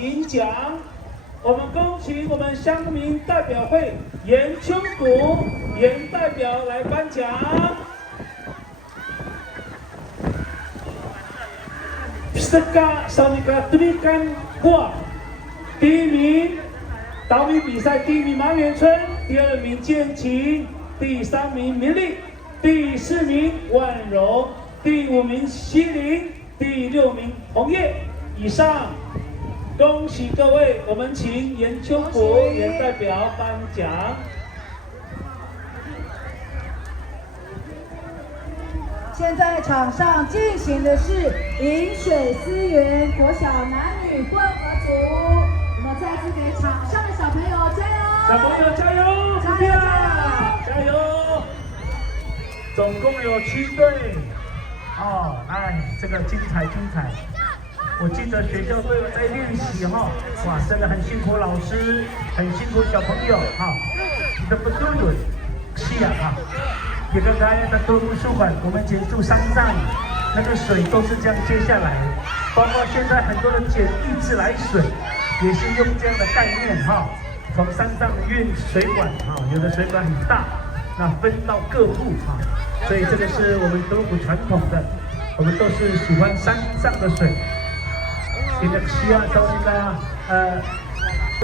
领奖。我们恭请我们乡民代表会盐丘谷盐代表来颁奖。Peserta Saudara berikan buah。第一名岛屿比赛第一名马远春，第二名建琴，第三名明丽，第四名万荣，第五名西林，第六名红叶。以上，恭喜各位！我们请盐丘谷盐代表颁奖。现在场上进行的是饮水思源国小男女混合组，我们再次给场上的小朋友加油！小朋友加油！加油！加油！总共有7队，哦，哎，这个精彩精彩！我记得学校都有在练习哈，哇，真的很辛苦老师，很辛苦小朋友哈。这不都有是啊哈。也刚才那多图书馆，我们结束山上那个水都是这样接下来，包括现在很多的捡一自来水，也是用这样的概念哈，从山上运水管哈，有的水管很大，那分到各户哈，所以这个是我们德国传统的，我们都是喜欢山上的水。现在希望到那个